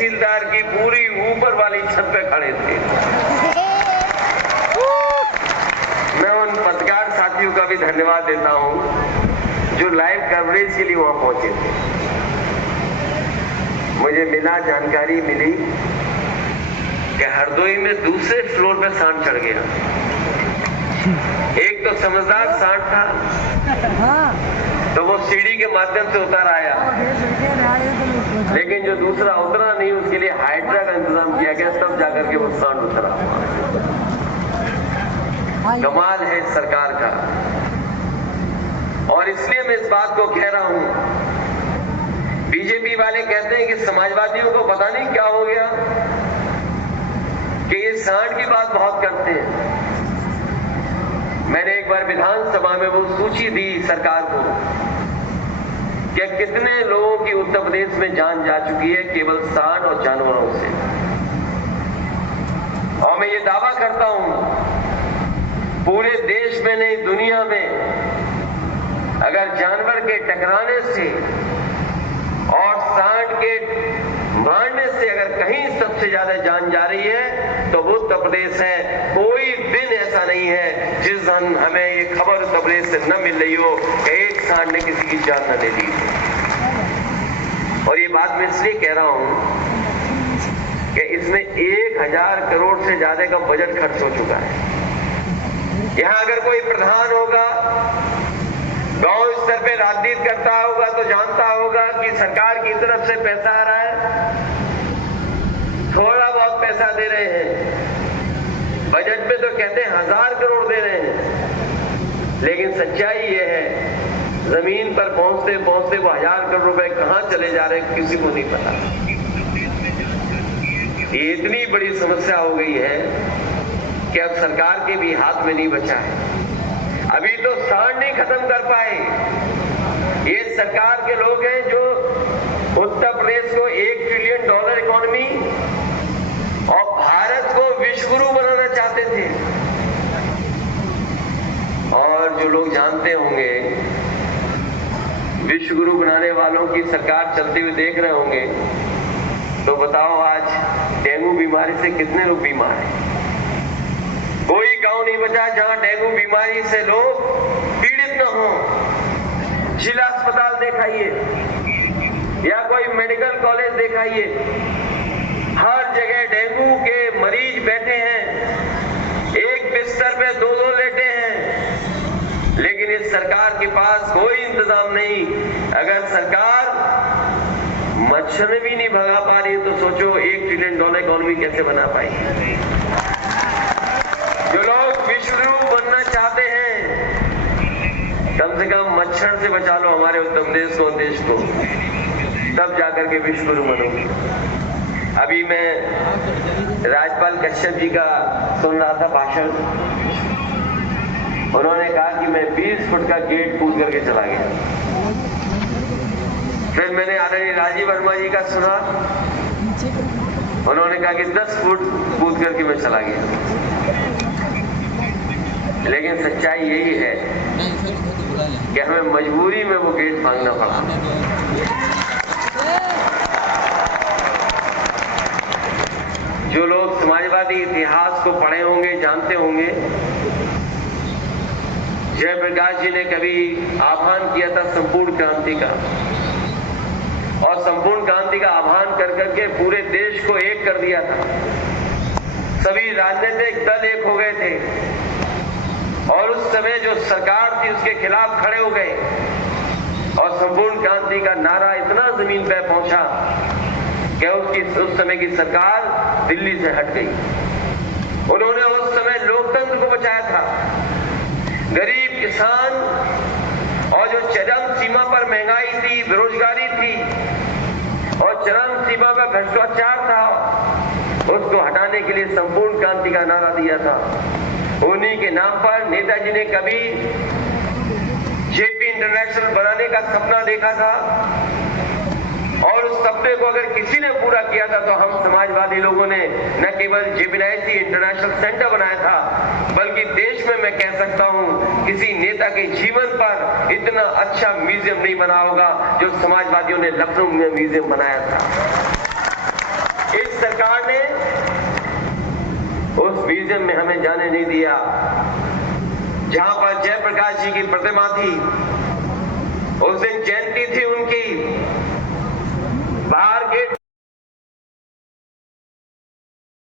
तहसीलदार की पूरी ऊपर वाली छत पे खड़े थे। मैं उन पत्रकार साथियों का भी धन्यवाद देता हूं जो लाइव कवरेज के लिए वहां पहुंचे थे। मुझे जानकारी मिली कि हरदोई में दूसरे फ्लोर पे सांड चढ़ गया। एक तो समझदार सांड था तो वो सीढ़ी के माध्यम से उतर आया, लेकिन जो दूसरा उतरा नहीं उसके लिए हाइड्रा का इंतजाम किया गया, तब जाकर के वो सांड उतरा। कमाल है इस सरकार का। और इसलिए मैं इस बात को कह रहा हूं, बीजेपी वाले कहते हैं कि समाजवादियों को पता नहीं क्या हो गया कि ये सांड की बात बहुत करते हैं। मैंने एक बार विधानसभा में वो सूची दी सरकार को कि कितने लोगों की उत्तर प्रदेश में जान जा चुकी है केवल सांड और जानवरों से। और मैं ये दावा करता हूं पूरे देश में नहीं दुनिया में अगर जानवर के टकराने से और सांड के मारने से अगर कहीं सबसे ज्यादा जान जा रही है तो वो उत्तर प्रदेश है। कोई दिन ऐसा नहीं है जिस दिन हमें ये खबर उत्तर प्रदेश से न मिल रही हो कि एक सांड ने किसी की जान न ले ली। और ये बात मैं इसलिए कह रहा हूं कि इसमें 1000 करोड़ से ज्यादा का बजट खर्च हो चुका है। यहां अगर कोई प्रधान होगा, गांव स्तर पे राजनीति करता होगा तो जानता होगा कि सरकार की तरफ से पैसा आ रहा है, थोड़ा बहुत पैसा दे रहे हैं। बजट में तो कहते हैं 1000 करोड़ दे रहे हैं, लेकिन सच्चाई ये है जमीन पर पहुंचते पहुंचते वो 1000 करोड़ रुपए कहां चले जा रहे हैं किसी को नहीं पता। ये इतनी बड़ी समस्या हो गई है कि अब सरकार के भी हाथ में नहीं बचा है। अभी तो सांड नहीं खत्म कर पाए। ये सरकार के लोग हैं जो उत्तर प्रदेश को $1 ट्रिलियन इकोनॉमी और भारत को विश्वगुरु बनाना चाहते थे। और जो लोग जानते होंगे विश्वगुरु बनाने वालों की सरकार चलते हुए देख रहे होंगे, तो बताओ आज डेंगू बीमारी से कितने लोग बीमार हैं। कोई गांव नहीं बचा जहां डेंगू बीमारी से लोग पीड़ित न हो। जिला अस्पताल दिखाइए या कोई मेडिकल कॉलेज दिखाइए, हर जगह डेंगू के मरीज बैठे हैं, एक बिस्तर पे 2-2 लेटे हैं। लेकिन इस सरकार के पास कोई इंतजाम नहीं। अगर सरकार मच्छर भी नहीं भगा पा रही तो सोचो $1 ट्रिलियन इकोनॉमी कैसे बना पाएगी। जो लोग विश्वगुरु बनना चाहते हैं, कम से कम मच्छर से बचा लो हमारे उत्तर प्रदेश को, देश को, तब जाकर के विश्वगुरु बनोगे। अभी मैं राज्यपाल कश्यप जी का सुन रहा था भाषण। उन्होंने कहा कि मैं 20 फुट का गेट कूद करके चला गया। फिर मैंने आदरणीय राजीव वर्मा जी का सुना, उन्होंने कहा कि 10 फुट कूद करके मैं चला गया। लेकिन सच्चाई यही है कि हमें मजबूरी में वो गेट भांगना पड़ा। जो लोग समाजवादी इतिहास को पढ़े होंगे, जानते होंगे, जयप्रकाश जी ने कभी आह्वान किया था संपूर्ण क्रांति का, और संपूर्ण क्रांति का आह्वान कर करके पूरे देश को एक कर दिया था। सभी राजनीतिक दल एक हो गए थे और उस समय जो सरकार थी उसके खिलाफ खड़े हो गए और संपूर्ण क्रांति का नारा इतना जमीन पर पहुंचा कि उस समय की सरकार दिल्ली से हट गई। उन्होंने उस समय लोकतंत्र को बचाया था। गरीब किसान और जो चरम सीमा पर महंगाई थी, बेरोजगारी थी और चरम सीमा पर भ्रष्टाचार था, उसको हटाने के लिए संपूर्ण क्रांति का नारा दिया था। उन्हीं के नाम पर नेताजी ने कभी जेपी इंटरनेशनल बनाने का सपना देखा था और उस सपने को अगर किसी ने पूरा किया था तो हम समाजवादी लोगों ने न केवल जेपीआईसी इंटरनेशनल सेंटर बनाया था, बल्कि देश में मैं कह सकता हूं किसी नेता के जीवन पर इतना अच्छा म्यूजियम नहीं बना होगा जो समाजवादियों ने लखनऊ में म्यूजियम बनाया था। उस म्यूजियम में हमें जाने नहीं दिया जहां पर जयप्रकाश जी की प्रतिमा थी। उस दिन जयंती थी उनकी।